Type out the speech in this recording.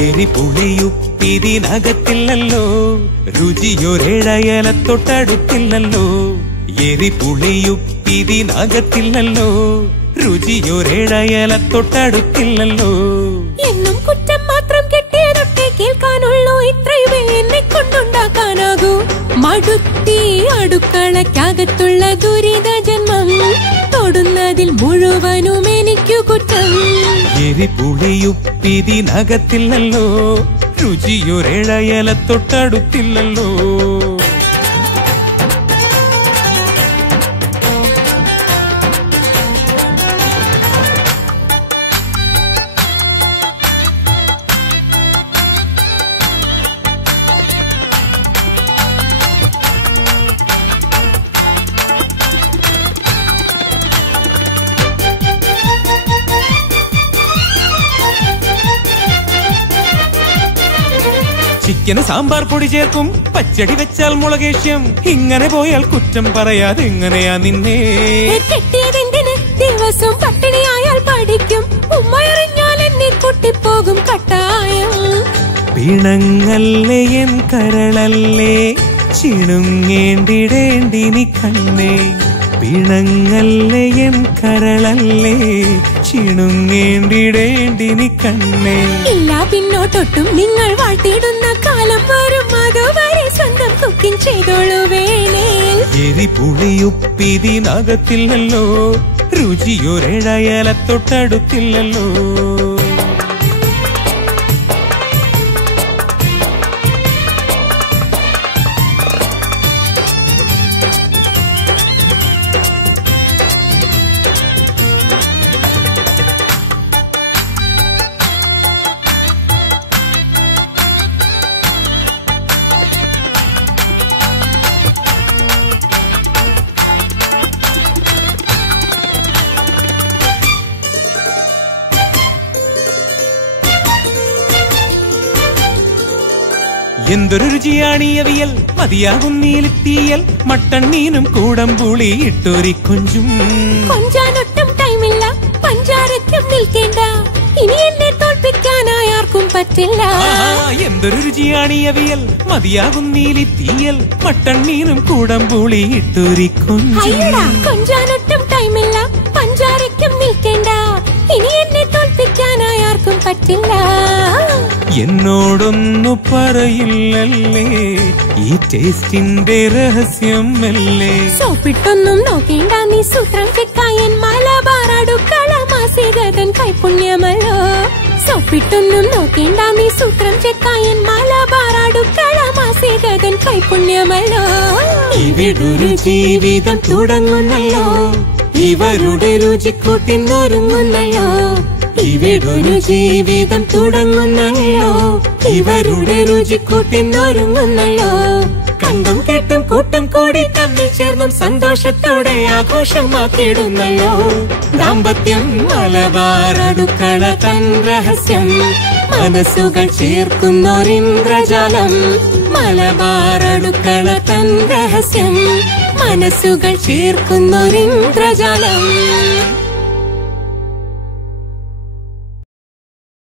എരിപുളിയുപ്പിതിനകത്തില്ലല്ലോ, രുചിയൊരേഴയല തൊട്ടടുത്തില്ലല്ലോ. എരിപുളിയുപ്പിതിനകത്തില്ലല്ലോ, രുചിയൊരേഴയല തൊട്ടടുത്തില്ലല്ലോ. എന്നും കുറ്റം മാത്രം കെട്ടിയതൊക്കെ കേൾക്കാനുള്ളൂ, ഇത്രയുമേ എന്നെ കൊണ്ടുണ്ടാക്കാനാകൂ. മടുത്തി അടുക്കളക്കകത്തുള്ള ദുരിത ജന്മം, തൊടുന്നതിൽ മുഴുവനും എനിക്കു കുറ്റം. എരിപുളിയുപ്പിതിനകത്തില്ലല്ലോ, രുചിയൊരേഴയല തൊട്ടടുത്തില്ലല്ലോ. ചിക്കന് സാമ്പാർ പൊടി ചേർക്കും, പച്ചടി വെച്ചാൽ മുളകേഷ്യം. ഇങ്ങനെ പോയാൽ കുറ്റം പറയാതെ എങ്ങനെയാ നിന്നെ കെട്ടിയതെന്തിന്? ദിവസം പട്ടിണിയായാൽ പഠിക്കും, ഉമ്മയറിഞ്ഞാൽ എന്നെ പൊട്ടിപ്പോകും കട്ടായം. പിണങ്ങല്ലേ എൻ കരളല്ലേ, ചിണുങ്ങേണ്ടിടേണ്ടിനി കണ്ണേ. പിണങ്ങല്ലേ എൻ കരളല്ലേ, ചിണുങ്ങേണ്ടിടേണ്ടിനി കണ്ണേ. ഇല്ല പിന്നോട്ടൊട്ടും നിങ്ങൾ വാട്ടിയിടുന്ന കാലം വരും, അതുവരെ സ്വന്തം കുക്കിംഗ് ചെയ്തോളൂ വേണേ. എരിപുളിയുപ്പിതിനകത്തില്ലല്ലോ, രുചിയൊരേഴയല തൊട്ടടുത്തില്ലല്ലോ. എന്തൊരു രുചിയാണീ അവിയൽ, മതിയാകും നീലിത്തീയൽ. മട്ടൺ മീനും കൂടംപുളി ഇട്ടൊരി കൊഞ്ചും. കൊഞ്ചാനൊട്ടും ടൈമില്ല, പഞ്ചാരയ്ക്കും നിൽക്കേണ്ട, ഇനി എന്നെ തോൽപ്പിക്കാനായി ആർക്കും പറ്റില്ല. എന്തൊരു രുചിയാണീ അവിയൽ, മതിയാകും നീലിത്തീയൽ. മട്ടൺ മീനും കൂടംപുളി ഇട്ടൊരി കൊഞ്ചും. കൊഞ്ചാനൊട്ടും ടൈമില്ല, പഞ്ചാരയ്ക്കും നിൽക്കേണ്ട, ഇനി എന്നെ തോൽപ്പിക്കാനായി ആർക്കും പറ്റില്ല. എന്നോടൊന്നു പറയില്ലല്ലേ ഈ ടേസ്റ്റിന്റെ രഹസ്യം അല്ലേ. സോപ്പിട്ടൊന്നും നോക്കേണ്ട നീ സൂത്രം ചെക്കായൻ, മലബാർ അടുക്കള മാസികതൻ കൈപുണ്യമല്ലോ. സോപ്പിട്ടൊന്നും നോക്കേണ്ട നീ സൂത്രം ചെക്കായൻ, മലബാർ അടുക്കള മാസികതൻ കൈപുണ്യമല്ലോ. ഇവിടൊരു ജീവിതം തുടങ്ങുന്നല്ലോ, ഇവരുടെ രുചിക്കൂട്ടിന്നൊരുങ്ങുന്നല്ലോ. ഇവിടൊരു ജീവിതം തുടങ്ങുന്നല്ലോ, ഇവരുടെ രുചിക്കൂട്ടിന്നൊരുങ്ങുന്നല്ലോ. കണ്ടും കേട്ടും കൂട്ടും കൂടി തമ്മിൽ ചേർന്നും സന്തോഷത്തോടെ ആഘോഷമാക്കിയിടുന്നല്ലോ. ദാമ്പത്യം മലബാർ അടുക്കള തൻ രഹസ്യം, മനസ്സുകൾ ചേർക്കുന്നൊരിന്ദ്രജാലം. മലബാർ അടുക്കള തൻ രഹസ്യം, മനസ്സുകൾ ചേർക്കുന്നൊരിന്ദ്രജാലം.